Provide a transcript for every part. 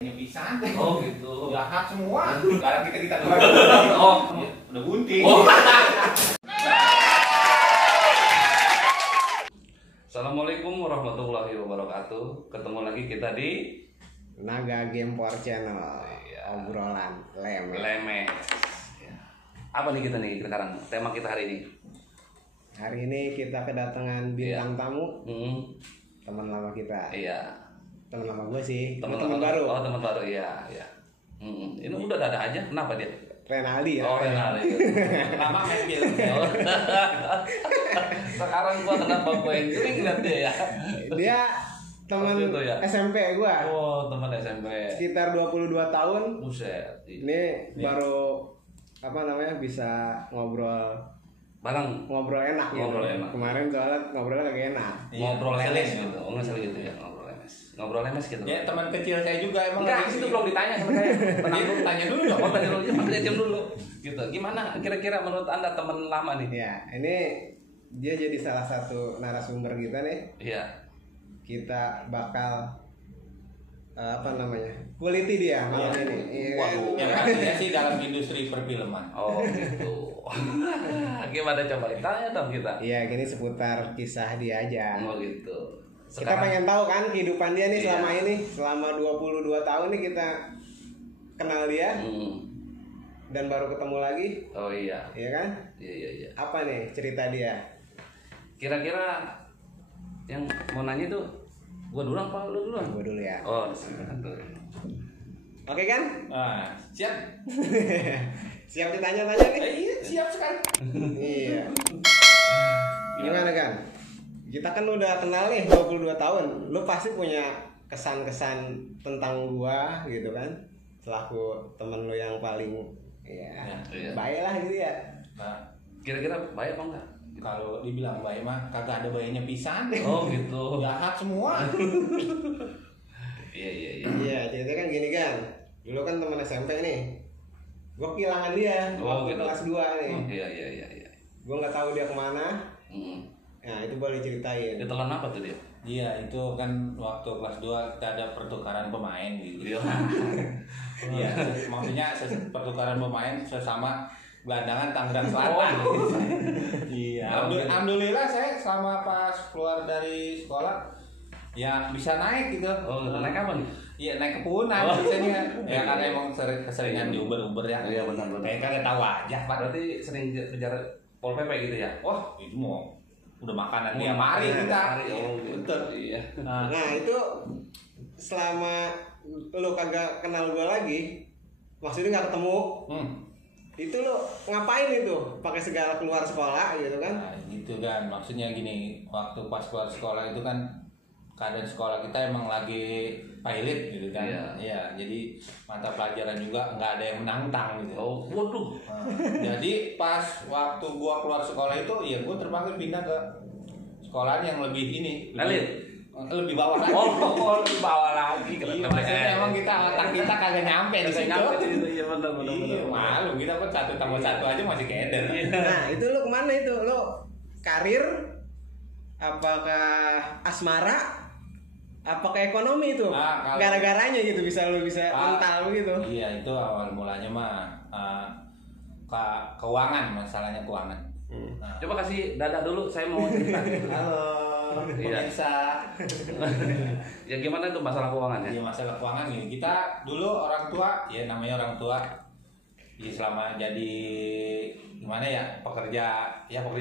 Pisan. Oh gitu. Jahat semua. Barang kita dua. Oh, Udah bunting. oh. Assalamualaikum warahmatullahi wabarakatuh. Ketemu lagi kita di Naga Game Power Channel. Iya. Obrolan lemes. Lemes. Ya. Apa nih kita nih sekarang? Tema kita hari ini. Hari ini kita kedatangan bintang tamu, teman lama kita. Iya. Teman lama gue sih. Teman baru. Oh, teman baru. Iya, iya. Ini udah ada aja. Kenapa dia? Renaldi ya. Oh, Renaldi. Lama main film. Oh. Sekarang gua kenapa gua yang sering lihat dia ya? Dia teman Waktu itu ya? SMP gua. Oh, teman SMP. Sekitar 22 tahun. Buset. Ini baru apa namanya bisa ngobrol Ngobrol enak gitu. enak. Kemarin soalnya ngobrolnya kagak enak. Ngobrol lemes Iya. gitu. Oh, nggak salah gitu ya, ngobrol lemes. Ngobrol lemes gitu. Ya teman kecil saya juga emang. Enggak, itu belum ditanya sama saya. Tenang dulu, Tanya dulu dong. Oh, tanya dulu, ya, pakai jam dulu. Gitu. Gimana kira-kira menurut Anda teman lama nih? Ya, ini dia jadi salah satu narasumber kita nih. Iya. Kita bakal apa namanya quality dia malam ini. Iya. Waduh. Yang artinya sih dalam industri perfilman. Oh, gitu. Gimana coba tanya dong kita. Iya, gini seputar kisah dia aja. Oh, gitu. Kita pengen tahu kan kehidupan dia nih Iya. selama ini, selama 22 tahun nih kita kenal dia dan baru ketemu lagi, Oh iya. iya kan? Iya, iya, iya. Apa nih cerita dia? Kira-kira yang mau nanya tuh gua dulu apa lu duluan? Gue dulu ya. Oh, silakan tuh. Oke kan? Nah, siap. Siap ditanya-tanya nih? Iya, siap sekali. Iya. Gimana kan? Kita kan udah kenal nih 22 tahun. Lu pasti punya kesan-kesan tentang gua gitu kan? Selaku temen lu yang paling ya, Iya. baik lah gitu ya. Nah, Kira-kira baik apa enggak? kalau dibilang baik mah kagak ada baiknya pisan. Oh, gitu. Jahat semua. Iya, iya, iya. Iya, ceritanya kan gini kan. Dulu kan teman SMP nih. Gua kehilangan dia Oh, waktu gitu. kelas 2 nih. Iya, iya, iya, iya. Gua nggak tahu dia kemana. Mm. Nah, itu boleh ceritain. Ditelan apa tuh dia? Iya, itu kan waktu kelas 2 kita ada pertukaran pemain gitu. Iya. Iya, maksudnya pertukaran pemain sesama gelandangan Tangerang Selatan. Iya, alhamdulillah saya selama pas keluar dari sekolah ya bisa naik gitu. Oh, naik apa nih? Iya, naik kepunan Oh. biasanya. Ya karena emang keseringan di Uber ya. Iya, benar. Kayak kagak tahu aja, Pak. Berarti sering kejar Pol PP gitu ya? Wah, itu mau udah makanan tiap hari kita. Oh, gitu. Betul. Iya. Nah, Nah, itu selama lu kagak kenal gua lagi, maksudnya nggak ketemu, itu lu ngapain itu? Pakai segala keluar sekolah gitu kan? Nah, gitu kan, maksudnya gini, waktu pas keluar sekolah itu kan keadaan sekolah kita emang lagi pilot gitu kan. Iya. Iya, jadi mata pelajaran juga nggak ada yang menantang gitu. Oh, waduh. Nah, jadi pas waktu gua keluar sekolah itu, ya gua terpanggil pindah ke sekolahan yang lebih ini. Elit? Lebih bawah lagi. Oh, di bawah lagi. Iya, maksudnya emang kita otak kita kagak nyampe di situ. Iya, benar. Iya, malu kita kan 1+1 aja masih keder. Nah, itu lu kemana itu? Lu karir? Apakah asmara? Apakah ekonomi itu? Ah, kalau- Gara-garanya gitu bisa Ah, mental gitu. Iya, itu awal mulanya mah keuangan, masalahnya keuangan. Nah, Coba kasih dada dulu, saya mau cerita. halo, Iya. pemirsa. Ya gimana tuh masalah keuangannya? Iya, masalah keuangan gini. Kita dulu orang tua, ya namanya orang tua, ya selama jadi gimana ya pekerja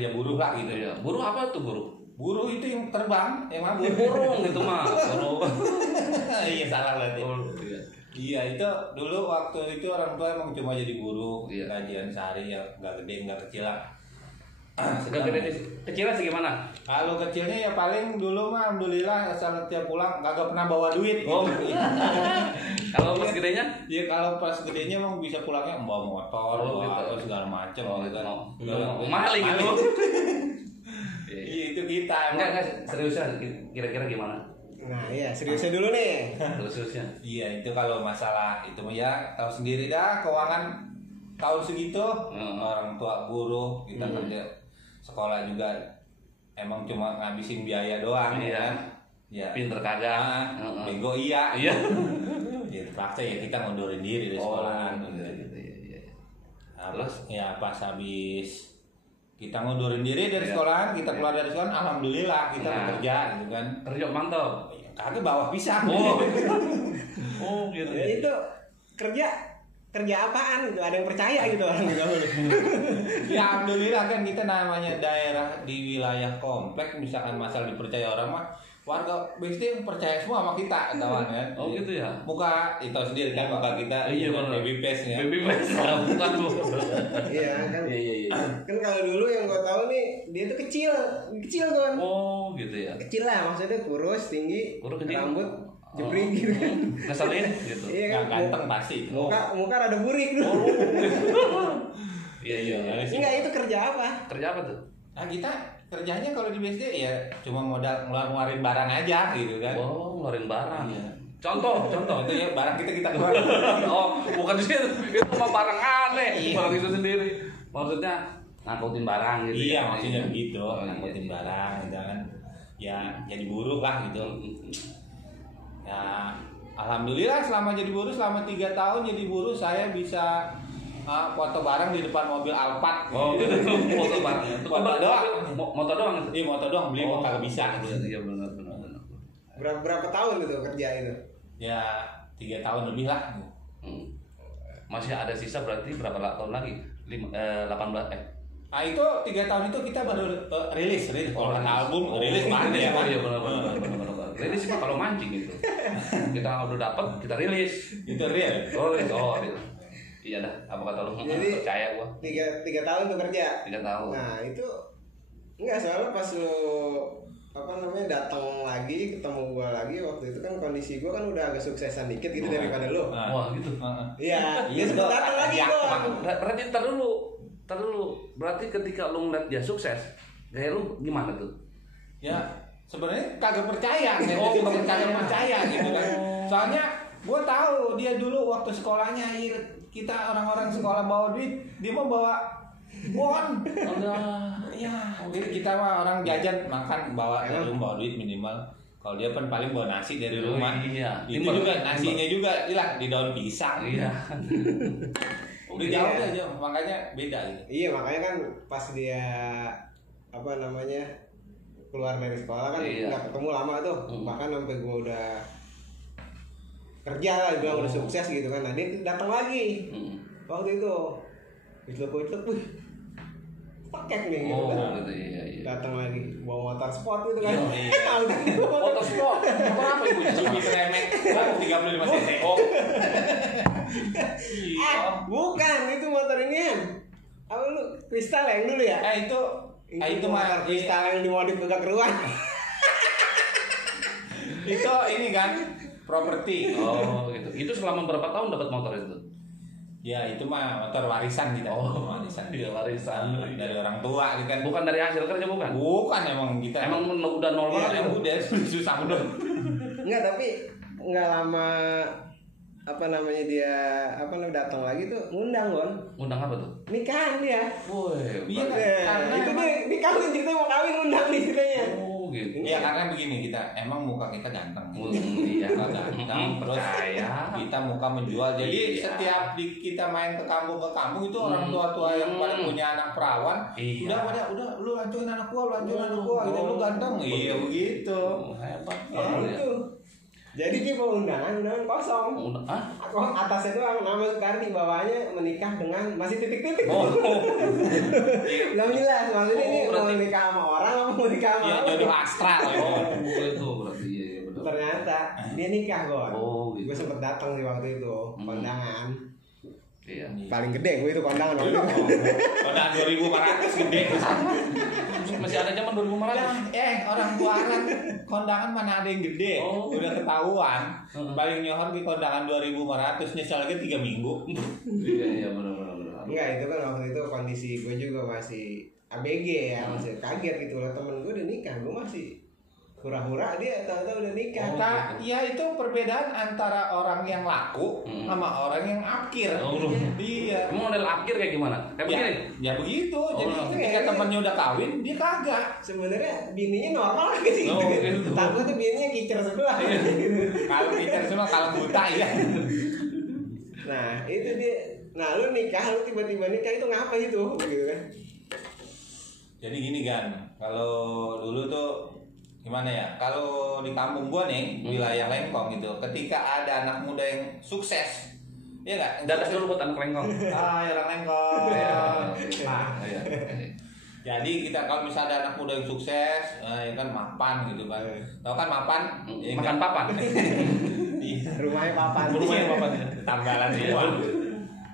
buruh lah gitu. Iya. Buruh apa tuh buruh? Buruh itu yang terbang, yang mabur. Burung itu mah. Buruh. Iya, salah berarti. Iya. Iya, itu dulu waktu itu orang tua emang cuma jadi buruh, Iya. gajian sehari ya nggak gede nggak kecil lah. Kecilnya sih gimana? Kalau kecilnya ya paling dulu mah alhamdulillah asal tiap pulang kagak pernah bawa duit. Oh. Gitu. Kalau pas gedenya? Ya kalau pas gedenya emang bisa pulangnya bawa motor, Oh, bawa gitu. apa segala macam gitu kan. Maling gitu. Iya, itu kita emang. Enggak, seriusan kira-kira gimana? Nah, iya, seriusnya dulu nih. Seriusnya. Iya, itu kalau masalah itu mah ya tahu sendiri dah keuangan tahun segitu orang tua buruh kita kerja sekolah juga emang cuma ngabisin biaya doang Iya. ya kan. Ya. Pinter kagak. Bego iya. Iya. Gitu. dipaksa ya kita ngundurin diri dari sekolahan. Gitu. Iya. Nah, terus ya pas habis kita ngundurin diri dari sekolahan, kita keluar dari sekolahan, alhamdulillah kita bekerja gitu kan. Kerja mantap. Kagak bawah pisang. Oh gitu. Ya, itu kerja apaan gitu, ada yang percaya gitu orang gitu. Ya alhamdulillah kan kita namanya daerah di wilayah komplek, misalkan masalah dipercaya orang mah warga BSD percaya semua sama kita kawan kan. Oh gitu ya. Muka itu sendiri kan muka kita Iya benar. baby face ya. Baby face bukan Bu. Iya kan. Iya. Kan kalau dulu yang gue tahu nih dia tuh kecil kan. Oh gitu ya. Kecil lah maksudnya, kurus, tinggi, Kurus, tinggi. rambut jepring gitu kan. Ngeselin gitu. Iya kan. Nggak ganteng pasti. Muka rada burik dulu. Iya. Enggak, itu kerja apa? Kerja apa tuh? Nah kita kerjanya kalau di BSD ya cuma modal ngeluarin barang aja gitu kan. Oh, ngeluarin barang. Iya. Contoh. Itu ya barang kita keluarin. Oh, bukan di situ. Itu mah barang aneh. Iya. Barang itu sendiri. Maksudnya ngangkutin barang gitu. Iya ya. maksudnya begitu, Oh, ngangkutin iya. barang jangan ya jadi buruh lah gitu. Ya alhamdulillah selama jadi buruh, selama 3 tahun jadi buruh saya bisa foto barang di depan mobil Alphard. Oh, gitu. Motor barang. Foto doang. Motor doang. Iya moto doang, beli mau kagak bisa gitu. Iya benar. Berapa tahun itu kerja itu? Ya 3 tahun lebih lah. Masih ada sisa berarti berapa tahun lagi? 18 Nah itu 3 tahun itu kita baru rilis. Kalau kan album rilis banget ya kan. Iya benar. Rilis mah kalau mancing itu. Kita udah dapat, kita rilis. Itu real. Oh, real. Iya dah, apa kata lu? Jadi, percaya gua. 3 tahun tuh kerja. 3 tahun. Nah itu enggak, soalnya pas lu datang lagi ketemu gua lagi waktu itu kan kondisi gua kan udah agak suksesan dikit gitu daripada lu. Wah, gitu. Iya, dia Iya, sempat betul. datang lagi Ya, gua. Berarti ntar dulu. Berarti ketika lu ngeliat dia sukses, gaya lu gimana tuh? Ya sebenarnya kagak percaya, kagak percaya gitu kan. Soalnya gue tahu dia dulu waktu sekolahnya kita orang-orang sekolah bawa duit, dia mau bawa bon. Ya, jadi kita mah orang jajan makan bawa duit minimal. Kalau dia kan paling bawa nasi dari rumah. Iya. Itu juga nasinya juga hilang di daun pisang. Iya. Udah jauh aja, makanya beda gitu. Iya, makanya kan pas dia keluar dari sekolah kan nggak ketemu lama tuh. Bahkan sampai gua udah kerja lah, bilang udah sukses gitu kan. Nah dia datang lagi waktu itu. Itluk, wih, paket nih gitu kan. Gitu, iya. Datang lagi bawa motor sport gitu kan. Motor sport. Motor apa itu? Lebih remek 135 cc. Oh. Bukan, itu motor inian. Apa lu? Kristal yang dulu ya? Itu mah kristal yang dimodif agak keruan. Itu ini kan properti. Oh, gitu. Itu selama berapa tahun dapat motor itu? Ya itu mah motor warisan kita. Warisan. Iya, warisan. Dari orang tua gitu kan. Bukan dari hasil kerja bukan? Bukan emang kita. Emang udah nol banget. Emang udah susah udah. Enggak, tapi enggak lama dia datang lagi tuh ngundang Gon. Ngundang apa tuh? Nikahan dia. Woi, Iya kan? Ya, Karena itu emang- dia nikahnya cerita mau kawin ngundang nih ceritanya. Oh, gitu. Iya karena begini kita emang muka kita ganteng. Iya, Kita ganteng terus percaya. kita muka menjual. Jadi Iya. setiap kita main ke kampung itu orang tua-tua yang pada punya anak perawan, Iya. udah lu lancurin anak gua, gitu lu ganteng. Iya begitu. Hebat. Ya, itu. Jadi dia bawa undangan kosong. Atasnya doang nama Soekardi, bawahnya menikah dengan masih titik-titik. Belum jelas maksudnya ini mau nikah sama orang apa mau nikah sama Iya apa. jodoh astral. Itu berarti iya betul. Ternyata dia nikah Gon. Oh, gitu. Gue sempet datang di waktu itu kondangan. Iya. Paling gede gue itu kondangan waktu itu. Kondangan 2.500 gede. Masih ada zaman 2005. Orang buaran kondangan mana ada yang gede. Oh. Udah ketahuan. Paling nyohor di kondangan 2.500 nyesel lagi 3 minggu. Iya benar. Enggak, itu kan waktu itu kondisi gue juga masih ABG ya, masih kaget gitu lah, temen gue udah nikah, gue masih hura-hura dia tahu-tahu udah nikah. Ya itu perbedaan antara orang yang laku sama orang yang akir. Iya. Emang model akhir kayak gimana? Kayak begini. Ya begitu. Jadi ketika temennya udah kawin, dia kagak. Sebenarnya bininya normal aja sih. Oh, gitu. Takutnya bininya kicer sebelah. Kalau kita semua kalau buta ya. Itu dia. Nah, lu tiba-tiba nikah itu ngapa itu gitu kan? Jadi gini kan, kalau dulu tuh gimana ya? Kalau di kampung gua nih, wilayah Lengkong gitu, ketika ada anak muda yang sukses, iya nggak? Dadah dulu buat anak Lengkong. Ya orang Lengkong. Nah, Iya. jadi kita kalau misalnya ada anak muda yang sukses, ya kan mapan gitu kan. Tahu kan mapan? Ya, Makan papan. Iya. Rumahnya papan. Rumahnya papan. Tanggalan semua.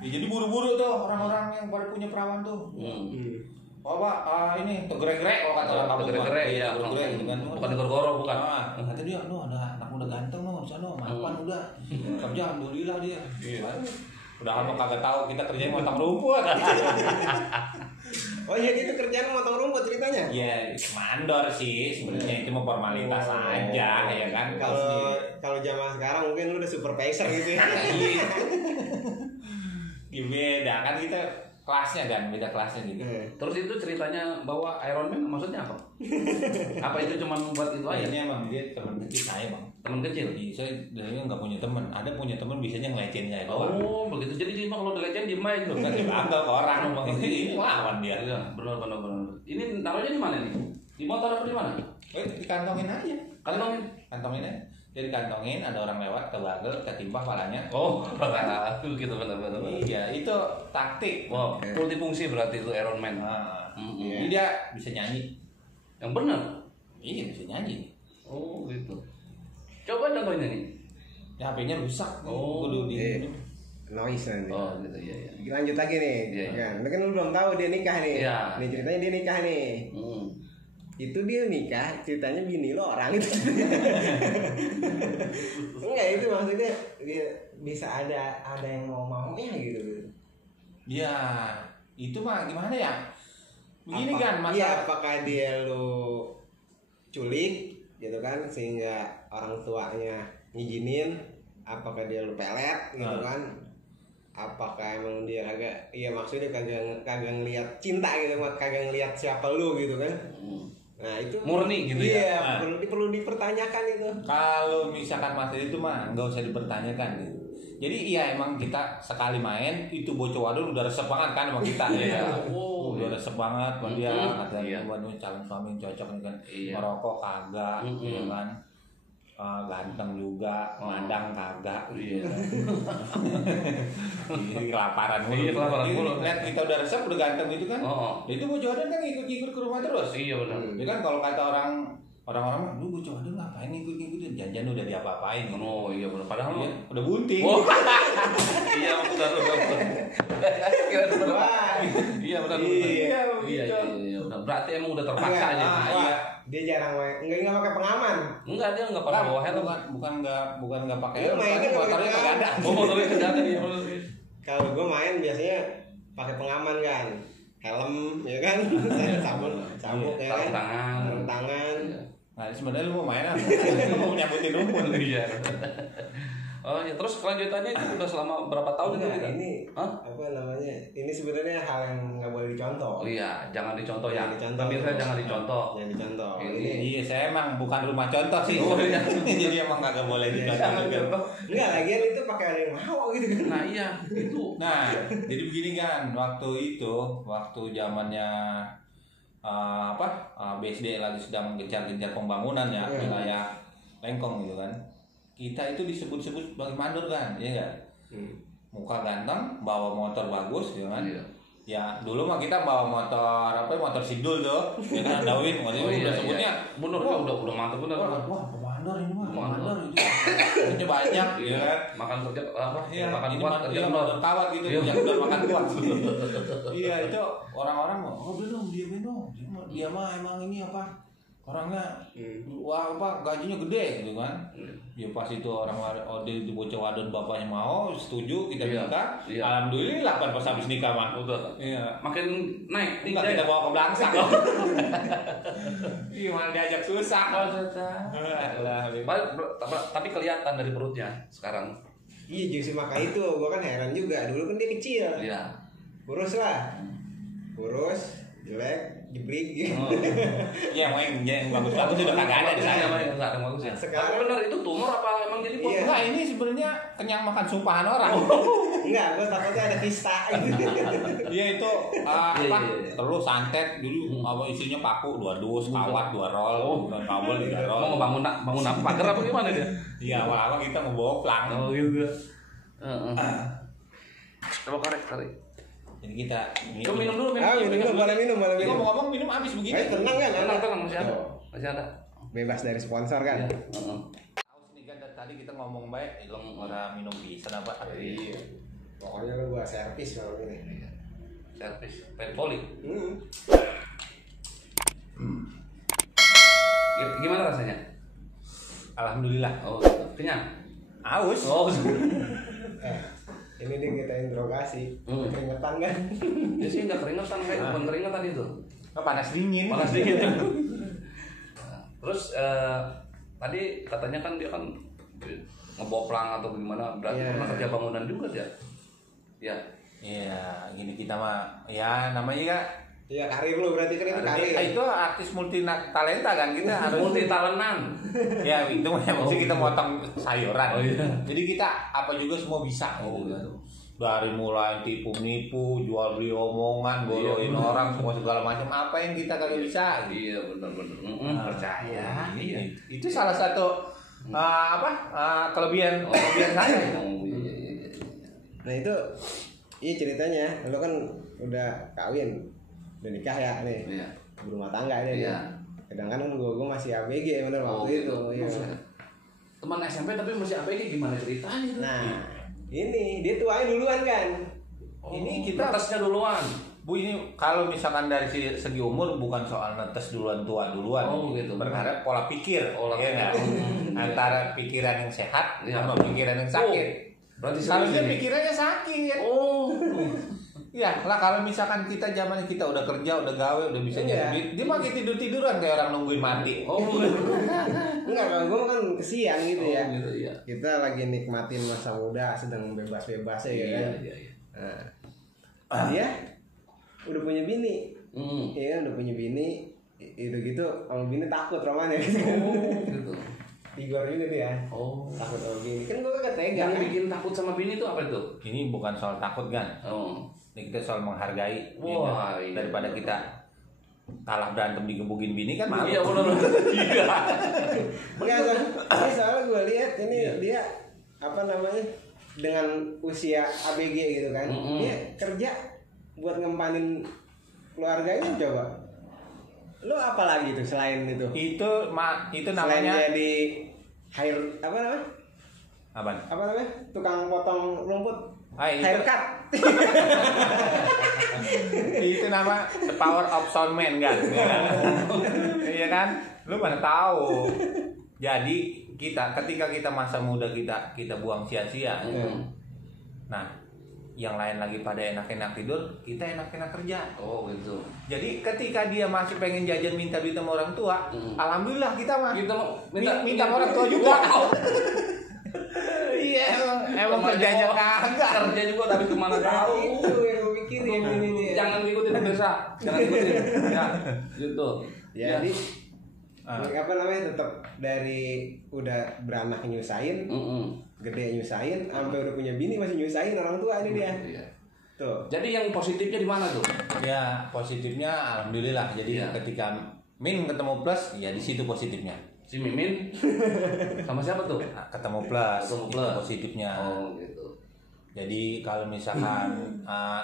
Ya, jadi buru-buru tuh orang-orang yang pada punya perawan tuh. Oh Pak, ini tegrek-grek kalau kata orang kampung. Tegrek-grek, iya. Tegrek gitu kan. Bukan goro-goro, bukan. Kata dia, ada anak muda ganteng di sana, mapan udah. Kerja alhamdulillah dia. Udah lama kagak tahu kita kerjanya motong rumput. Oh jadi itu kerjaan motong rumput ceritanya? Iya, mandor sih sebenarnya itu mau formalitas aja ya kan. Kalau zaman sekarang mungkin lu udah supervisor gitu ya. Beda kan kita kelasnya kan, beda kelasnya gitu. Terus itu ceritanya bahwa Iron Man maksudnya apa? Apa itu cuma buat itu aja? Ini emang dia teman kecil saya bang. Teman kecil? Iya, saya dari nggak punya teman. Ada punya teman biasanya ngelecehnya saya doang. Oh begitu. Jadi dia kalau dilecehin diem aja tuh. Bukan dibangga ke orang ngomong ini lawan dia. Iya benar. Ini naruhnya di mana nih? Di motor apa di mana? Dikantongin aja. Kantongin aja. Jadi kantongin, ada orang lewat, kebagel, ketimpa palanya. Oh, gitu benar. Iya, itu taktik. Wow, multifungsi berarti itu Iron Man. Jadi dia bisa nyanyi. Yang benar? Iya, bisa nyanyi. Oh, gitu. Coba contohnya nih. Ya, HP-nya rusak. Oh, Noise nanti. Oh, gitu ya. Lanjut lagi nih. Iya. Kan lu belum tahu dia nikah nih. Iya. Nih ceritanya dia nikah nih. Itu dia nikah, ceritanya bini lo orang itu. Enggak, itu maksudnya dia bisa ada yang mau-maunya gitu. Ya, itu mah gimana ya? Begini kan masalah. Iya, apakah dia lu culik gitu kan sehingga orang tuanya ngizinin, apakah dia lu pelet gitu kan? Apakah emang dia maksudnya kagak ngelihat cinta gitu, kagak ngelihat siapa lu gitu kan? Nah itu murni gitu ya. Iya, perlu dipertanyakan itu. Kalau misalkan masalah itu mah nggak usah dipertanyakan gitu. Jadi iya emang kita sekali main itu bocah wadon udah resep banget kan sama kita ya. Udah resep banget sama dia katanya waduh calon suami yang cocok nih kan. Merokok kagak ya kan. Ganteng juga, mandang kagak. Iya. Ini kelaparan mulu. Lihat kita udah resep udah ganteng gitu kan. Itu bocah wadon kan ikut-ikut ke rumah terus. Iya benar. Ya kan kalau kata orang-orang lu bocah wadon ngapain ngikut-ngikutin, janjian udah diapa-apain. Oh iya benar. Padahal udah bunting. Iya benar. Iya benar. Iya. Berarti emang udah terpaksa aja. Iya. Dia jarang enggak pakai pengaman. Enggak, dia enggak pakai bawa helm. Bukan enggak pakai helm. Motornya kagak ada. Motornya kagak ada dia. Kalau gue main biasanya pakai pengaman kan. Helm ya kan. Cambuk ya kan. Sarung tangan. Nah, sebenarnya lu mau main apa? Lu mau nyambutin rumput. Iya. Oh ya, terus kelanjutannya itu udah selama berapa tahun itu kita? Ini apa namanya? Ini sebenarnya hal yang nggak boleh dicontoh. Oh iya, jangan dicontoh ya. Dicontoh. Pemirsa jangan dicontoh. Jangan dicontoh. Iya, saya emang bukan rumah contoh sih. Jadi emang kagak boleh dicontoh. Enggak, lagian itu pakai ada yang mau gitu kan. Nah iya, itu. Nah, jadi begini kan, waktu zamannya BSD lagi sedang gencar-gencar pembangunan ya wilayah Lengkong gitu kan. Kita itu disebut-sebut sebagai mandor kan, ya enggak? Muka ganteng, bawa motor bagus, ya kan? Iya. Ya dulu mah kita bawa motor sidul tuh, ya kan Dawin, udah sebutnya. Bener, udah mantap bener. Wah, pemandor ini mah, pemandor itu. Punya banyak, ya kan? Makan kerja apa? Iya, makan ini kuat, kerja mandor kawat gitu, punya udah makan kuat. Iya, itu orang-orang belum dia mah emang ini apa? Orangnya gajinya gede gitu kan. Ya pas itu orang di bocah wadon bapaknya mau setuju kita nikah. Alhamdulillah pas habis nikah mah. Udah. Iya. Makin naik kita bawa ke belangsak. Iya, malah diajak susah. Tapi kelihatan dari perutnya sekarang. Iya, justru maka itu gua kan heran juga. Dulu kan dia kecil. Iya. Kurus lah. Kurus, jelek. jebrik. Iya, yang bagus-bagus udah kagak ada di sana. Enggak ada yang bagus ya. Sekarang- Tapi benar itu tumor apa emang jadi Iya. Enggak, ini sebenarnya kenyang makan sumpahan orang. Enggak, gue takutnya ada kista gitu. Dia itu Iya, apa? iya. Terus santet dulu apa isinya paku 2 dus, kawat 2 roll, dan kabel 3 roll. Mau bangun apa pagar apa gimana dia? Iya, awal kita ngeboplang. Oh gitu. Heeh. Coba korek. Jadi kita Minum dulu. Minum, boleh minum. Ngomong-ngomong minum habis begini. Ayo tenang kan? Tenang masih ada. Tuh, Masih ada. bebas dari sponsor kan? Iya. Heeh. Haus nih kan dari tadi kita ngomong baik, ilong orang minum bisa apa? Iya. Pokoknya lu gua servis kalau ini. Servis Petpoli. Hmm. Gimana rasanya? Alhamdulillah. Oh, gitu. Kenyang. Aus. Oh, Ini dia kita interogasi. Keringetan kan? dia sih nggak keringetan kayak bukan keringetan itu. Panas dingin. Panas dikit. Terus tadi katanya kan dia kan ngeboplang atau gimana, berarti Iya. pernah kerja bangunan juga dia. Ya. Iya, gini kita mah ya namanya kan Iya, karir lu berarti kan itu karir. itu artis multi talenta kan kita harus Multi talentan. ya itu maksudnya kita motong sayuran. Oh, iya. Jadi kita apa juga semua bisa gitu. gitu. Dari mulai tipu-nipu, jual beli omongan, goloin orang semua segala macam apa yang kita kagak bisa. Gitu. Iya benar-benar. Percaya. Iya. Itu salah satu kelebihan saya. Oh, iya. Nah itu, iya ceritanya, lu kan udah kawin, udah nikah ya nih, Iya. berumah tangga nih. Iya. Sedangkan gue masih ABG bener waktu itu. Iya. Teman SMP tapi masih ABG gimana ceritanya? Nah, ini dia tuanya duluan kan. Ini kita tesnya duluan. Bu ini kalau misalkan dari segi umur bukan soal netes duluan tua duluan. Oh, gitu. Berharap pola pikir, Pola ya nggak? pikir. Antara pikiran yang sehat Iya. sama pikiran yang sakit. Berarti Kalau dia serius ini? pikirannya sakit. Oh. Ya lah kalau misalkan kita zaman kita udah kerja, udah gawe, udah bisa Iya. nyari duit, dia makin tiduran kayak orang nungguin mati. Oh. Enggak, kalau gue kan kesian gitu ya. Gitu ya. Kita lagi nikmatin masa muda, sedang bebas-bebasnya ya kan. Iya. Nah, dia udah punya bini, Hmm. iya udah punya bini, itu gitu, sama bini takut romannya gitu. Gitu. Igor juga dia, Oh. takut sama bini. Kan gue kagak tega. Yang Kan? bikin takut sama bini itu apa itu? Ini bukan soal takut kan? Oh. Ini kita soal menghargai. Wah, ya kan? iya. Daripada kita kalah berantem digebugin bini kan malu. Iya benar. Iya. Enggak, soalnya gue lihat ini Iya. dia apa namanya dengan usia ABG gitu kan, Mm-mm. dia kerja buat ngempanin keluarganya coba. Lu apa lagi tuh selain itu? Itu Selain namanya jadi hair apa namanya? apaan? Apa namanya? Tukang potong rumput. Itu, Haircut. itu nama the power of soundman kan? Iya kan? Lu mana tahu. Jadi ketika kita masa muda kita buang sia-sia. Nah, yang lain lagi pada enak-enak tidur, kita enak-enak kerja. Oh gitu. Jadi ketika dia masih pengen jajan minta duit sama orang tua, alhamdulillah kita mah Kita mau minta sama orang tua juga. Iya emang kerjanya kagak. Kerja juga tapi kemana tahu. Itu yang gue pikirin ini nih. Jangan ngikutin biasa. Jangan ngikutin. Ya, gitu. Jadi apa namanya tetap dari udah beranak nyusahin, gede nyusahin, sampai udah punya bini masih nyusahin orang tua ini dia. Iya. Tuh. Jadi yang positifnya di mana tuh? Ya positifnya alhamdulillah. Jadi Iya. ketika min ketemu plus, ya di situ positifnya. Si Mimin sama siapa tuh? Nah, ketemu plus, Ketemu itu plus. positifnya. Oh gitu. Jadi kalau misalkan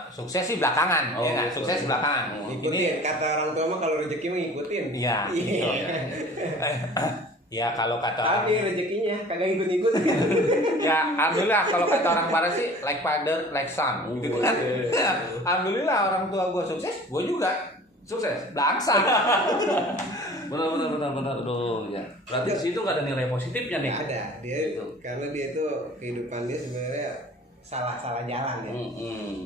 sukses sih belakangan, Oh, ya kan? gitu. Sukses belakangan. Ikutin kata orang tua mah kalau rezeki mah ngikutin. Iya. Ya kalau kata Tapi orang, rezekinya kagak ikut-ikut. ya alhamdulillah kalau kata orang Barat sih like father like son. Gitu kan? Alhamdulillah orang tua gue sukses, gue juga Sukses. bangsa. Benar. Aduh, ya. Berarti di situ nggak ada nilai positifnya nih. Nggak ada dia Gitu. karena dia itu kehidupan dia sebenarnya salah jalan ya.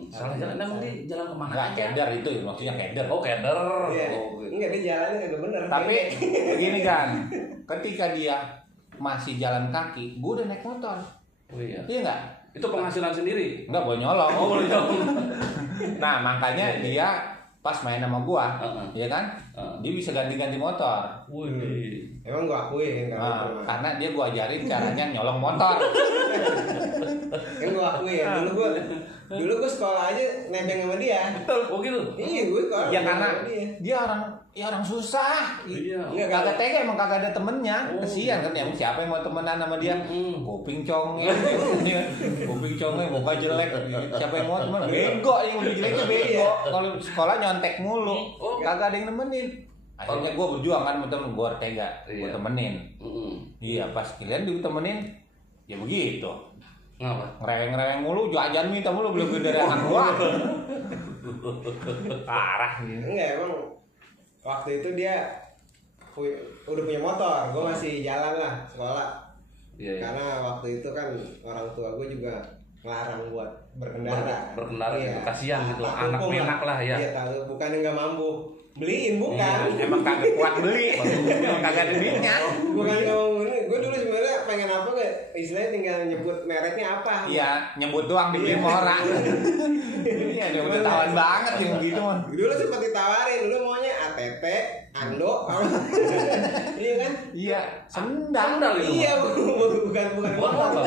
Salah jalan. Emang dia jalan kemana Enggak aja? keder itu maksudnya keder. Oh keder. Iya. Oh, gitu. Enggak dia jalannya kagak bener. Tapi begini kan, ketika dia masih jalan kaki, gue udah naik motor. Oh iya. Iya nggak? Itu penghasilan sendiri. Enggak, gue nyolong. Oh boleh dong. Nah makanya dia pas main sama gua, ya kan? Dia bisa ganti-ganti motor. Emang gua akuin karena dia gua ajarin caranya nyolong motor. Kan gua akuin dulu gua sekolah aja nebeng sama dia. Oh gitu. Iya gua sekolah. Ya karena dia orang susah. Iya. Kagak tega emang kagak ada temennya. Kesian kan ya siapa yang mau temenan sama dia? Kuping conge. Kuping conge muka jelek. Siapa yang mau temenan? Bego yang lebih jelek tuh bego. Kalau sekolah nyontek mulu. Kagak ada yang nemenin. Akhirnya gue berjuang kan sama temen gue tega, gue temenin. Iya pas kalian ditemenin, ya begitu. Ngapa? Ngereweng mulu, jajan minta mulu belum dari anak gue. Parah gitu. Enggak emang waktu itu dia udah punya motor, gue masih jalan lah sekolah. Karena waktu itu kan orang tua gue juga ngelarang buat berkendara. Gitu, kasihan gitu, anak menak lah ya. Iya tahu, bukan nggak mampu beliin bukan. Emang kagak kuat beli, emang kagak ada duitnya. Bukan nggak mau beli, gue dulu sebenarnya pengen apa gak? Istilahnya tinggal nyebut mereknya apa. Iya, nyebut doang dibeli sama orang. Iya, udah tawan banget yang gitu mah. Dulu sempat ditawarin, dulu maunya ATT, Ando, iya kan? Iya, sendal. Iya, bukan motor.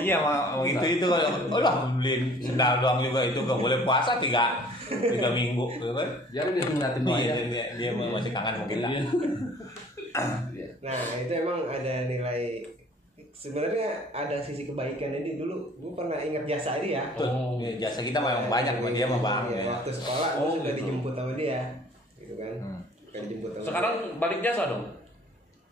Iya, mau itu kalau beliin sendal doang juga itu gak boleh puasa 3 minggu, gitu kan? Jangan dia ngeliatin doanya. Dia masih kangen sama kita. Nah, itu emang ada nilai. Sebenarnya ada sisi kebaikan ini dulu. Gue pernah ingat jasa dia. Jasa kita memang banyak sama dia mah bang. Waktu sekolah gue sudah dijemput sama dia, gitu kan? Sekarang balik jasa dong?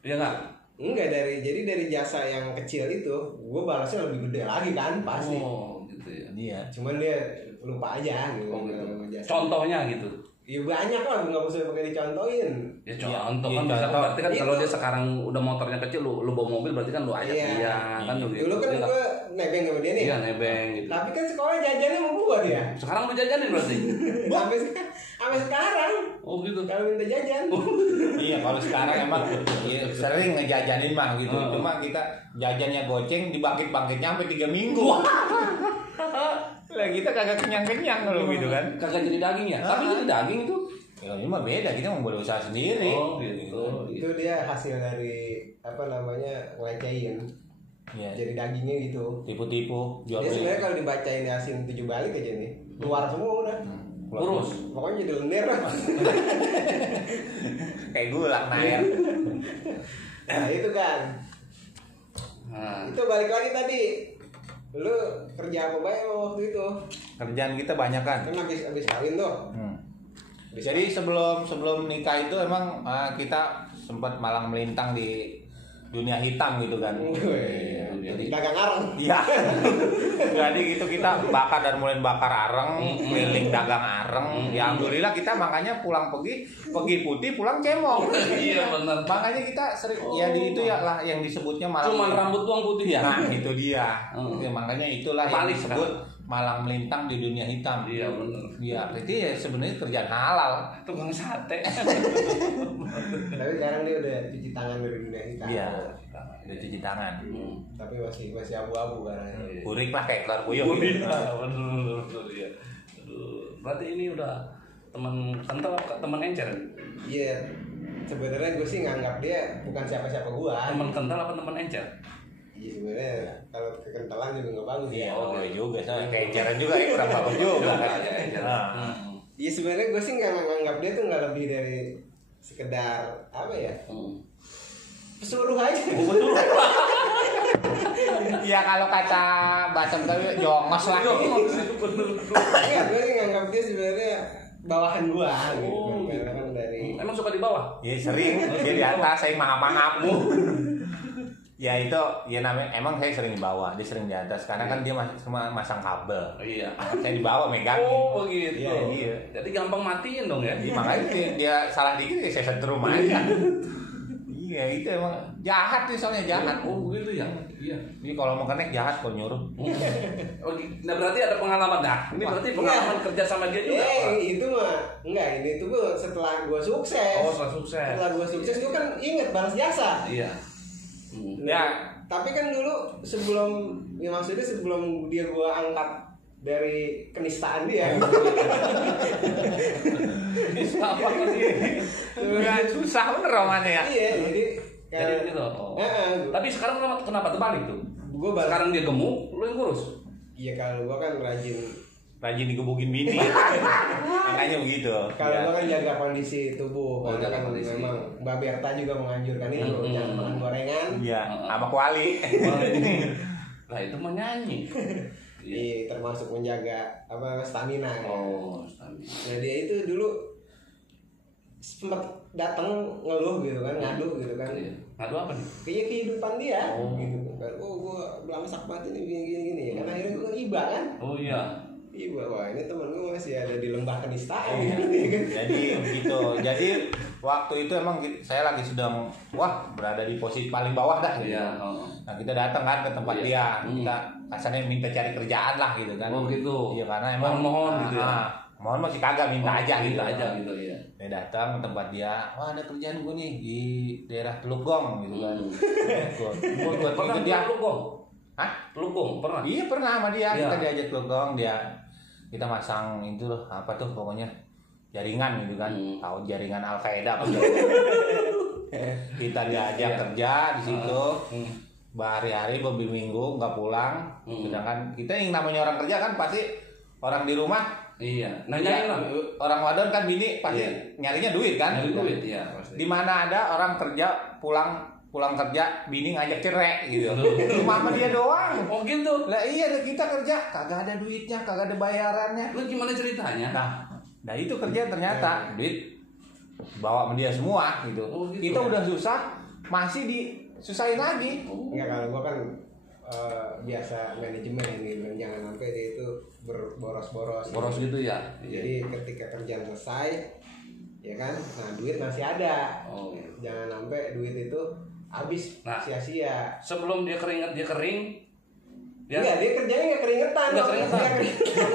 Iya nggak? Enggak jadi dari jasa yang kecil itu, gue balasnya lebih gede lagi kan pasti. Oh gitu ya. Iya. Cuman dia lupa aja gitu. Contohnya gitu. Ya banyak lah, nggak usah pakai dicontohin. Ya contoh kan bisa berarti kan kalau dia sekarang udah motornya kecil, lu bawa mobil berarti kan lu ajak dia kan gitu. Dulu kan gue nebeng sama dia nih. Iya nebeng gitu. Tapi kan sekolah jajannya mau gua dia. Sekarang lu jajanin berarti. Sampai sekarang. Oh gitu. Kalau minta jajan. Iya kalau sekarang emang sering ngejajanin mah gitu. Cuma kita jajannya goceng dibangkit-bangkitnya sampai 3 minggu. Lah kita kagak kenyang-kenyang kalau gitu kan. Kagak jadi daging ya? Tapi jadi daging itu. Ya ini mah beda, kita mau berusaha sendiri. Oh gitu. Itu dia hasil dari apa namanya ngelecehin. Iya. Jadi dagingnya gitu. Tipu-tipu jual Dia beli. sebenarnya kalau dibacain Yasin 7 balik aja nih, keluar semua udah. Kurus. Pokoknya jadi lendir lah. Kayak gula nair. Nah itu kan. Itu balik lagi tadi. Lu kerja apa banyak waktu itu? Kerjaan kita banyak kan. Kan habis kawin tuh. Jadi sebelum nikah itu emang kita sempat malang melintang di dunia hitam gitu kan. Jadi dagang areng. Iya. Jadi gitu kita mulai bakar areng, keliling dagang areng. Ya alhamdulillah kita makanya pulang pergi putih, pulang cemong. Iya benar. Makanya kita sering ya di itu ya lah yang disebutnya malang. Cuman rambut doang putih ya. Nah, itu dia. Ya, makanya itulah yang disebut malang melintang di dunia hitam. Iya benar. Iya, berarti ya sebenarnya kerjaan halal. Tukang sate. Tapi sekarang dia udah cuci tangan dari dunia hitam. Iya. Udah cuci tangan. Tapi masih abu-abu kan. Burik lah kayak keluar puyuh. Bener ya. Berarti ini udah teman kental apa teman encer? Iya. Sebenarnya gue sih nganggap dia bukan siapa-siapa gua. Teman kental apa teman encer? Iya sebenarnya kalau kekentalan juga nggak bagus ya. Oh juga soalnya kayak enceran juga ya kurang bagus juga kan. Iya sebenarnya gue sih nggak nganggap dia tuh nggak lebih dari sekedar apa ya? Pesuruh aja. Betul. Iya kalau kata bahasa Betawi jongos lah. Iya gue sih nganggap dia sebenarnya bawahan gua gitu. Karena kan dari. Emang suka di bawah? Iya sering dia di atas saya mahap-mahap. Ya itu ya namanya emang saya sering di bawah, dia sering di atas karena kan dia cuma masang kabel. Iya. Saya di bawah megang. Oh begitu. Iya. Jadi gampang matiin dong ya. Iya, makanya dia salah dikit ya saya setrum aja. Iya itu emang jahat tuh soalnya jahat. Oh begitu ya. Iya. Ini kalau mau connect jahat kalau nyuruh. Oh, nah berarti ada pengalaman dah. Ini berarti pengalaman kerja sama dia juga. Itu mah enggak ini tuh gua setelah gua sukses. Oh setelah sukses. Setelah gua sukses gua kan inget balas jasa. Iya. Ya, tapi kan dulu sebelum dia gua angkat dari kenistaan dia. Apa sih? Enggak susah bener romannya ya. Iya, Jadi gitu. Tapi sekarang kenapa terbalik tuh? Gue Sekarang dia gemuk, lu yang kurus. Iya, kalau gue kan Rajin digebukin bini. Makanya begitu. kalau Ya. gue kan jaga kondisi tubuh. Oh, Karena jaga kan kondisi. memang Mbak Berta juga menganjurkan itu, jangan makan gorengan. Iya, sama kuali. Lah itu mau nyanyi. Iya, termasuk menjaga stamina. Kan? Oh, stamina. Nah dia itu dulu sempat datang ngeluh gitu kan, ngadu gitu kan. Iya. Ngadu apa nih? Kayak kehidupan dia Oh. gitu kan. Oh gue belangsak banget ini gini. Kan akhirnya gue iba kan. Oh iya. Iba, wah ini temen gue masih ada di lembah kenistaan. Jadi begitu. Jadi waktu itu emang saya lagi sedang berada di posisi paling bawah dah gitu. Iya. Nah kita datang kan ke tempat dia, kita kasarnya minta cari kerjaan lah gitu kan. Oh gitu. Iya karena emang mohon gitu ya. Mohon masih kagak minta aja gitu. aja gitu ya. Dia datang ke tempat dia, wah ada kerjaan gue nih di daerah Teluk Gong gitu kan. Gue Pernah ikut dia dia. Teluk Gong? Hah? Teluk Gong pernah? Iya pernah sama dia, Iya. kita diajak Teluk Gong, kita masang itu loh, apa tuh pokoknya jaringan gitu kan, tahu jaringan Al Qaeda apa kita diajak kerja di situ, berhari-hari berminggu nggak pulang, sedangkan kita yang namanya orang kerja kan pasti orang di rumah, Iya. Nanyain lah. orang wadon kan bini pasti nyarinya duit kan, Nyari duit ya pasti. di mana ada orang kerja pulang kerja bini ngajak cerai gitu, cuma sama dia doang. Oh gitu. Lah iya kita kerja kagak ada duitnya, kagak ada bayarannya. Lu gimana ceritanya? Nah itu kerja ternyata duit bawa sama dia semua gitu. Oh, gitu Kita ya? udah susah masih disusahin lagi. Enggak, kalau gue kan biasa manajemen gitu kan, jangan sampai dia itu berboros-boros. Boros gitu ya. Jadi ketika kerjaan selesai, ya kan, nah duit masih ada. Oh gitu. Jangan sampai duit itu habis Nah. sia-sia. Sebelum dia keringet dia kering. Enggak, dia kerjanya nggak keringetan. Nggak keringetan.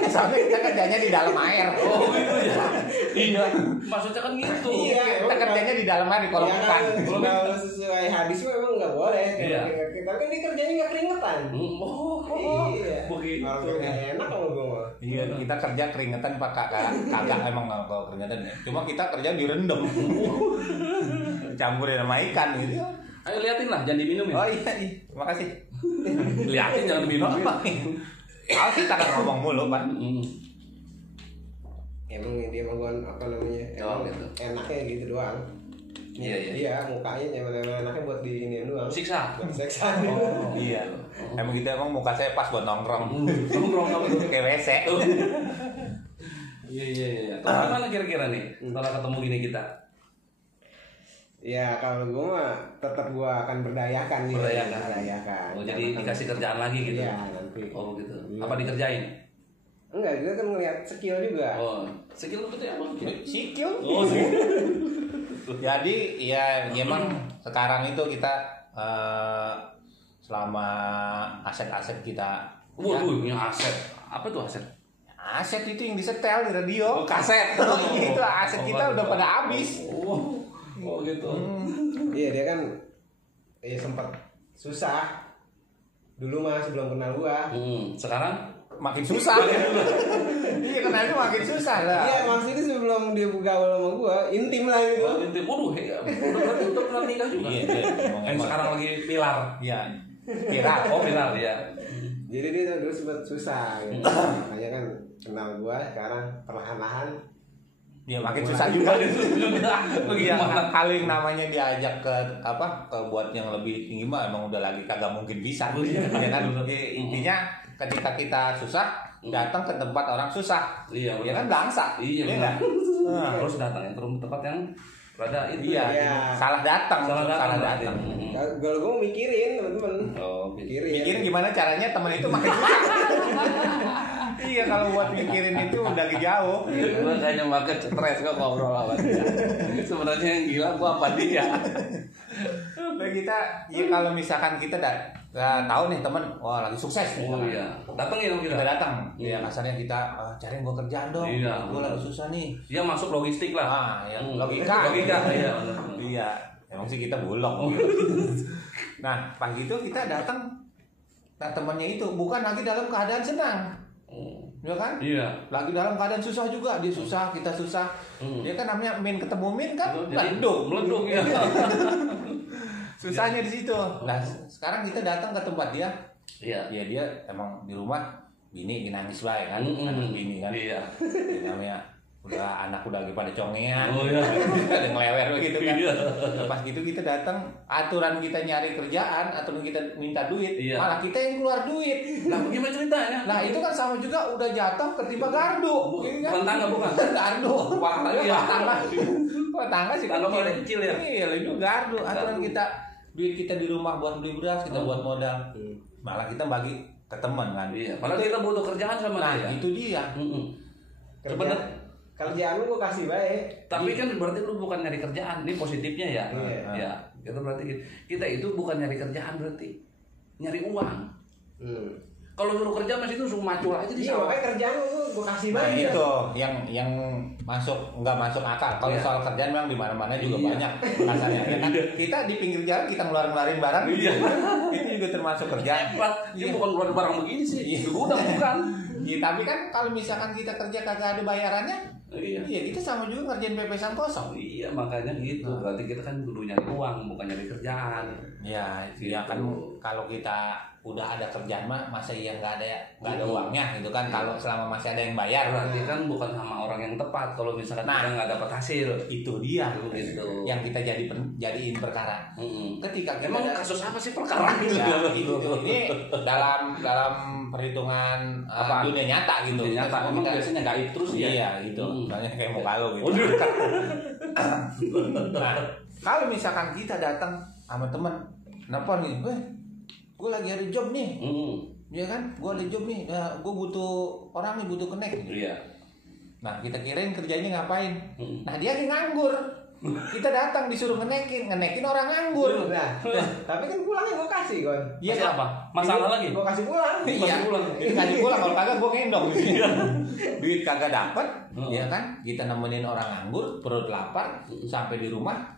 Sampai kita kerjanya di dalam air. Oh gitu ya. Iya. Maksudnya kan gitu. Iya, Kita kerjanya di dalam air di kolam Iya ikan. kan, kalau sesuai hadis memang nggak boleh. Iya. Tapi kan dia kerjanya nggak keringetan. Oh. Iya. Begitu. Kalau nggak enak kalau gue mah. Iya, kita kerja keringetan pak kagak emang kalau keringetan. Cuma kita kerja direndam. Campurin sama ikan gitu. Ayo liatin lah, jangan diminum Oh ya. iya, makasih. Liatin jangan diminum. Oh, kita kan ngomong mulu, Pak. Emang dia mah apa namanya? Oh, Emang gitu. enaknya gitu doang. Iya, iya. Iya, mukanya emang enaknya buat di inian doang. Siksa. Buat seksan. Oh, Iya. Emang kita emang muka saya pas buat nongkrong. Nongkrong Kayak WC. Iya. Terus gimana kira-kira nih setelah ketemu gini kita? Ya kalau gue mah tetap gue akan berdayakan gitu. Berdayakan. Oh, jadi dikasih kerjaan lagi gitu. Iya, nanti. Oh, gitu. Iya. Apa dikerjain? Enggak, gue kan ngeliat skill juga. Oh, skill itu apa? Sikil. Oh, Jadi ya emang sekarang itu kita selama aset-aset kita. waduh, yang aset. Apa tuh aset? Aset itu yang disetel di radio. Oh, kaset. Itu aset kita udah pada habis. Oh, gitu. Iya, dia kan sempat susah. Dulu mah sebelum kenal gua. Sekarang Makin susah. Iya kenal itu makin susah lah. Iya, maksudnya sebelum dia gaul sama gua, intim lah gitu. intim. Waduh, berarti untuk pernah nikah juga. Iya, Yang sekarang lagi pilar. Iya. Viral. Oh, pilar ya. Jadi dia dulu sempat susah gitu. Makanya kan kenal gua, sekarang perlahan-lahan Ya makin susah juga. Iya, Bagaimana? kalau yang namanya diajak ke buat yang lebih tinggi mah emang udah lagi kagak mungkin bisa. Ya kan intinya ketika kita susah datang ke tempat orang susah. Iya, Ya kan belangsa. Iya, Iya benar. nggak? Terus datang ke tempat yang rada itu. Iya, Iya. salah datang. Salah datang. kalau gua mikirin teman-teman. Oh, Mikirin. Mikirin gimana caranya temen itu makin susah. Iya kalau buat mikirin itu udah jauh. Gue kayaknya makin stres kok ngobrol sama dia. Sebenarnya yang gila gua apa dia? Nah, kita ya kalau misalkan kita tahu nih teman, wah lagi sukses nih. Oh iya, datengin Kita kita. datang. Ya kasarnya kita cariin gua kerjaan dong. Iya, Gua benar. lagi susah nih. Dia masuk logistik lah. Ah, ya logika. Logika, iya. benar. Iya, emang sih kita bulog. Nah, pagi itu kita datang. Nah, temannya itu bukan lagi dalam keadaan senang. Ya kan? Iya. Lagi dalam keadaan susah juga, dia susah, kita susah. Dia kan namanya min ketemu min kan meleduk ya. Susahnya di situ. Nah, sekarang kita datang ke tempat dia. Iya. Ya dia emang di rumah bini nangis baik kan, anak bini kan. Iya. Dia namanya anak udah lagi pada congean. Oh iya. Ada ngelewer begitu kan. Iya. Pas gitu kita datang, aturan kita nyari kerjaan, aturan kita minta duit, Iya. malah kita yang keluar duit. Lah gimana ceritanya? Nah itu kan sama juga udah jatuh ketimpa gardu. Bukan tangga bukan? Gardu. Wah, iya. Tangga. Wah, tangga sih Tangga paling kecil ya? Iya, itu gardu. Aturan Gardu. kita duit kita di rumah buat beli beras, kita buat modal. Malah kita bagi ke teman kan. Iya. Padahal kita butuh kerjaan sama Nah, dia. itu dia. Kerjaan lu gue kasih baik. Tapi kan berarti lu bukan nyari kerjaan, ini positifnya ya. Iya. Ya, itu berarti kita itu bukan nyari kerjaan berarti nyari uang. Kalau suruh kerja masih itu suruh macul aja di Iya, sawah. makanya kerjaan lu gue kasih Nah baik. itu yang nggak masuk akal. Kalau Iya. soal kerjaan memang di mana-mana juga Iya. banyak kasarnya. Ya kan? Kita di pinggir jalan kita ngeluarin barang, Iya. itu juga termasuk kerjaan. Hebat. Dia bukan keluar barang begini sih. Iya. Udah bukan. Ya, tapi kan kalau misalkan kita kerja kagak ada bayarannya, Iya. iya kita sama juga ngerjain pepesan kosong. Iya, makanya gitu. Berarti kita kan kudu nyari uang, bukan nyari kerjaan. Ya, Gitu. ya kan kalau kita udah ada kerjaan mah masa iya nggak ada Hmm. uangnya gitu kan. Iya. Kalau selama masih ada yang bayar, Berarti kan bukan sama orang yang tepat kalau misalkan Nah. kita nggak dapat hasil. itu dia Gitu. yang kita jadiin perkara. Ketika kita Emang kasus apa sih perkara Ya, ini dalam perhitungan Apa? dunia nyata gitu. Dunia nyata, emang biasanya gaib terus ya? Iya gitu. Hmm. Soalnya kayak mau kalau gitu. Waduh. Nah, kalau misalkan kita datang sama teman, nelfon nih, gue lagi ada job nih, ya kan? Gue ada job nih, gue butuh orang nih, butuh connect. Iya. Nah, kita kirain kerjanya ngapain? Nah, dia lagi nganggur. Kita datang disuruh ngenekin orang nganggur. Nah, tapi kan pulangnya gue kasih kon. Iya Masih apa? Masalah lagi? Gue kasih pulang. Iya, pulang. kasih pulang kalau kagak gue ngendong. Duit kagak dapet, ya kan? Kita nemenin orang nganggur, perut lapar, sampai di rumah.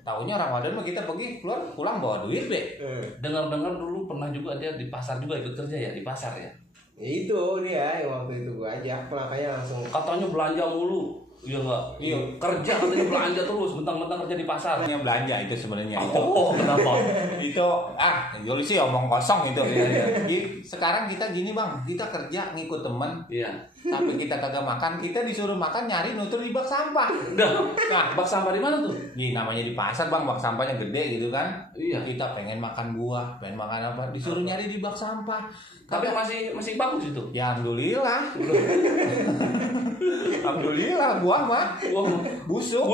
Taunya Ramadan mah kita pergi keluar pulang bawa duit be. Dengar-dengar dulu pernah juga dia di pasar juga ikut kerja ya di pasar ya. Itu dia yang waktu itu gue ajak, makanya langsung. Katanya belanja mulu. Iya enggak? Iya. Kerja katanya belanja terus, mentang-mentang kerja di pasar. Yang belanja itu sebenarnya itu. Oh, kenapa? Itu Yuli sih omong kosong itu. Sekarang kita gini bang, kita kerja ngikut temen, Iya. sampai kita kagak makan, kita disuruh makan nyari nutur di bak sampah. Nah, bak sampah di mana tuh? Ini namanya di pasar bang, bak sampahnya gede gitu kan. Iya. Kita pengen makan buah, pengen makan apa, disuruh nyari di bak sampah. Tapi masih bagus itu. Ya alhamdulillah. Alhamdulillah buah mah Wah, busuk.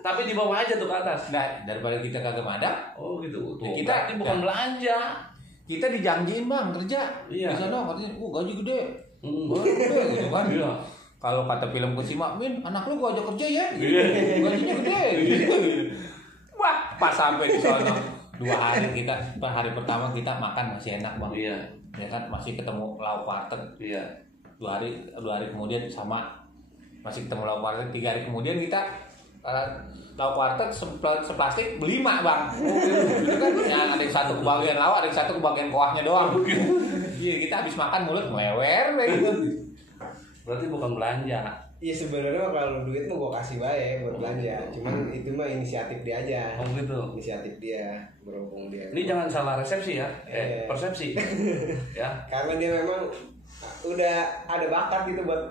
Tapi di bawah aja tuh ke atas. Nah, daripada kita kagak madang, Oh gitu. Tuh, Ya, berarti bukan belanja. kita dijanjiin bang kerja. Iya. Di sana katanya, gaji gede. Hmm. Gaji gede gitu kan. Iya. Kalau kata film Kusima, Min, anak lu gua ajak kerja ya. Iya. Gajinya gede. Wah, pas sampai di sana 2 hari kita, hari pertama kita makan masih enak bang. Iya. Ya kan masih ketemu lauk warteg. Iya. 2 hari kemudian sama masih ketemu lauk warteg. 3 hari kemudian kita lauk warteg seplastik berlima bang. Itu kan yang ada yang satu kebagian lauk, ada yang satu kebagian kuahnya doang. Iya kita habis makan mulut melewer gitu. Berarti bukan belanja. Iya sebenarnya mah kalau duit mah gue kasih baik buat belanja. Cuman itu mah inisiatif dia aja. Oh gitu. Inisiatif dia, berhubung dia. Ini jangan salah resepsi ya. Persepsi. Ya. Karena dia memang udah ada bakat gitu buat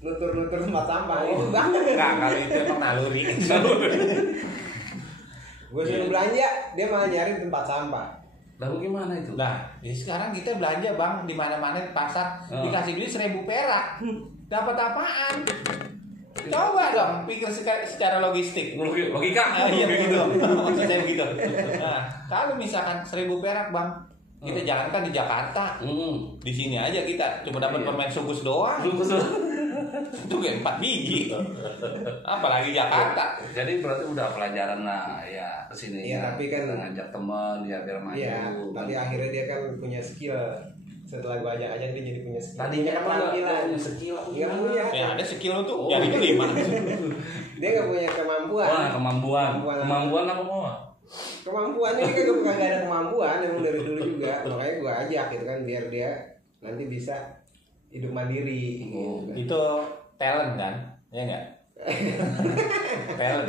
nutur-nutur tempat sampah. Itu bakat. Enggak, kalau itu emang naluri. Gue suruh belanja, dia malah nyari tempat sampah. Lalu gimana itu? Nah, ya sekarang kita belanja bang di mana-mana di pasar dikasih duit 1.000 perak, dapat apaan? Coba dong pikir secara logistik. Logika. Iya begitu. Maksud saya begitu. Nah, kalau misalkan 1.000 perak bang, kita jangankan di Jakarta, di sini aja kita cuma dapat permen sugus doang. Itu kayak 4 biji. Apalagi Jakarta. Jadi berarti udah pelajaran lah ya kesini. Iya, tapi kan ngajak teman ya biar maju. Iya, tapi akhirnya dia kan punya skill. Setelah gue ajak dia jadi punya skill. Tadinya Punya emang keterampilan. punya skill. Nggak punya. Ya ada skill tuh jadi 5. Dia nggak punya kemampuan. Wah, kemampuan apa mau? Kemampuannya dia kan gak ada kemampuan emang dari dulu juga. Makanya gue ajak gitu kan biar dia nanti bisa hidup mandiri. Oh, gitu. Itu talent kan? Ya enggak? Talent.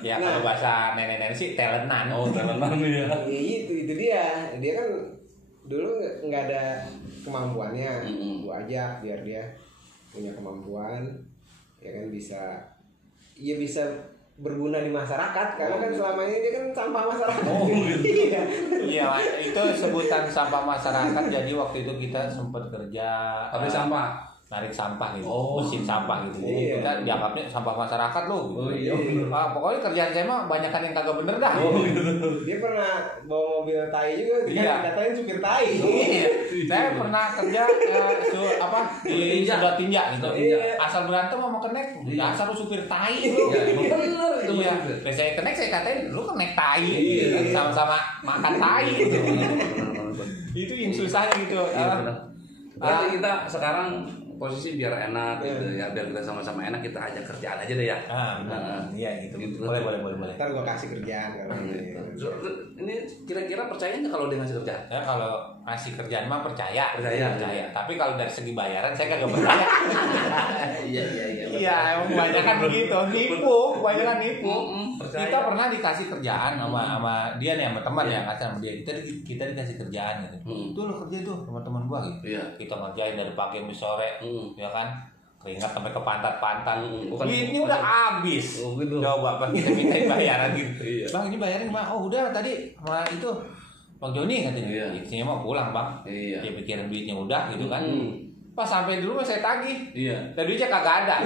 Ya kalau bahasa nenek-nenek sih talentan. Oh, talentan ya. Itu dia. Dia kan dulu nggak ada kemampuannya. Gua ajak biar dia punya kemampuan, ya kan bisa berguna di masyarakat karena kan selama ini dia kan sampah masyarakat. Oh, gitu. Iya, itu sebutan sampah masyarakat. Jadi waktu itu kita sempat kerja Pabrik sampah. narik sampah gitu, Oh. mesin sampah gitu. Jadi Iya. kita dianggapnya sampah masyarakat loh. Gitu. Oh, iya. Pokoknya kerjaan saya mah banyakan yang kagak bener dah. Oh, gitu. Dia pernah bawa mobil tai juga, dia Iya. katain supir tai. Iya. Saya pernah kerja di Tinja. sebuah tinja gitu. Tinja. Asal berantem sama kenek, Iya. asal lu supir tai lu. Ya, emang bener itu Iya, bener. Nah, saya kenek saya katain lu kenek tai, Iya. kan? Sama-sama makan tai gitu. Itu yang susahnya gitu. Iya, benar. Berarti Ah. kita sekarang posisi biar enak Iya. gitu ya, biar kita sama-sama enak, kita ajak kerjaan aja deh ya. Benar. Iya gitu. Gitu. Boleh. Ntar gua kasih kerjaan kalau Gitu. gitu. Ini kira-kira percaya nggak kalau dia ngasih kerjaan? Ya kalau ngasih kerjaan mah percaya. Percaya. Tapi kalau dari segi bayaran saya kagak percaya. Iya. Iya, emang kebanyakan begitu, nipu, kebanyakan nipu. Percaya. Kita pernah dikasih kerjaan sama dia nih, sama teman ya, kata sama dia. Kita dikasih kerjaan gitu. Tuh lo kerja tuh sama teman gua gitu. Iya. Kita ngerjain dari pagi sampai sore, ya kan? Keringat sampai ke pantat-pantat. Bukan- Ini udah habis. Oh, gitu. Coba pas kita mintain bayaran gitu. Iya. Bang, ini bayarin mah. Oh, udah tadi sama itu Bang Joni katanya. Iya. Sini mau pulang, Bang. Iya. Dia pikirin duitnya udah gitu kan. Hmm. Pas sampai dulu saya tagih. Iya. Dan duitnya kagak ada.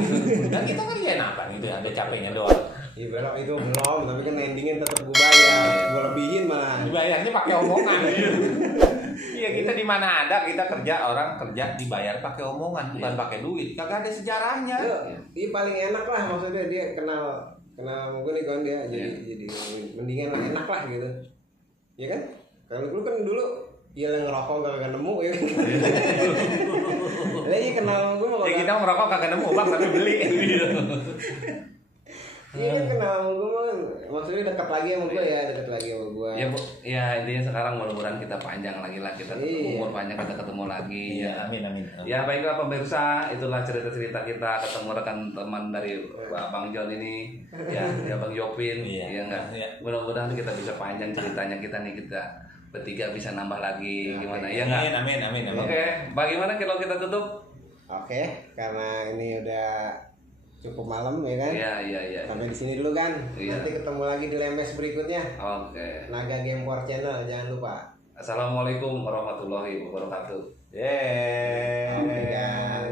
Dan kita kerjain apa gitu, ada capeknya doang. Iya belum itu belum, tapi kan endingnya tetap gua bayar, gua lebihin malah. Dibayarnya pakai omongan. Iya, kita di mana ada kita orang kerja dibayar pakai omongan, bukan pakai duit. Kagak ada sejarahnya. Iya paling enak lah maksudnya dia kenal mungkin nih kan dia jadi mendingan lah enak lah gitu. Ya kan? Kalau dulu kan dia yang ngerokok kagak nemu ya. Lah iya kenal gua Ya kita ngerokok kagak nemu Bang, tapi beli. Iya kan kenal sama gue mah maksudnya dekat lagi sama gue ya, dekat lagi sama gue. Ya, Bu. Ya intinya sekarang mudah-mudahan kita panjang lagi lah, kita umur panjang, kita ketemu lagi. Iya, amin. Ya baiklah pemirsa, itulah cerita-cerita kita ketemu rekan teman dari Bang John ini, ya Bang Yopin, Iya. ya enggak. Iya. Mudah-mudahan kita bisa panjang ceritanya kita bertiga bisa nambah lagi gimana ya enggak? Amin. Oke, bagaimana kalau kita tutup? Oke, karena ini udah cukup malam ya kan. Iya. Sampai di sini dulu kan. Iya. Nanti ketemu lagi di Lemes berikutnya. Oke. Naga Game War Channel, jangan lupa. Assalamualaikum warahmatullahi wabarakatuh. Yeay. Oke kan.